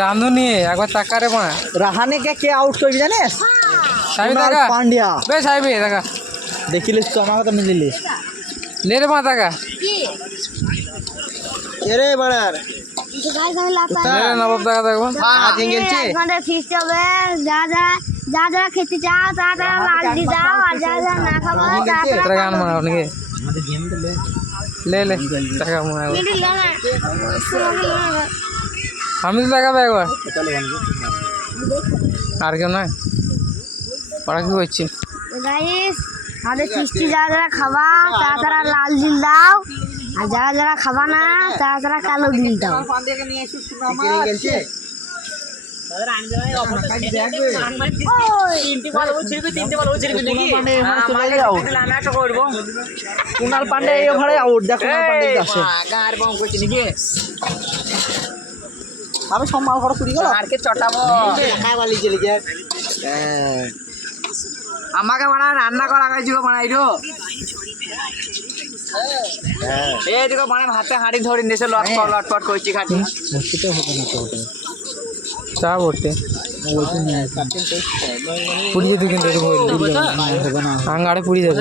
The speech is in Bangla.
রাঁধুনি একবার টাকা রে মা রাহানে কে আউট করবি জানিস? সাহেব টাকা পান্ডিয়া বে সাহেব টাকা দেখিলিস তো আমার কথা মিলিলিস লে রে মা টাকা এরে বাড়ার নবাব টাকা দেখবো ফিস্ট হবে যা যা খেতে চাও তারা লাল দি দাও আর যা যা না খাবো টাকা গান মারাও নাকি লে লে টাকা মনে আমি তো টাকা দেয় একবার আর কেউ নাই ওরা কি করছি গাইস আমাদের ফিস্টি যারা যারা খাবা তারা লাল দিল দাও আর যারা যারা খাবা না তারা কালো দিল দাও কুনাল পান্ডে এই ওভারে আউট দেখ কুনাল পান্ডে আসে আমি সব মাল খরচ চুরি গেল আরকে চটাবো খাইবালি চলে যায় আমাকে মানে রান্না করা গেছিল বানাইলো এই দেখো মানে হাতে হাঁড়ি ধরে নিয়েছে লটপট লটপট করছি খাটি চা বটে পুড়ি যেতে কিন্তু আঙ্গাড়ে পুড়ি যাবে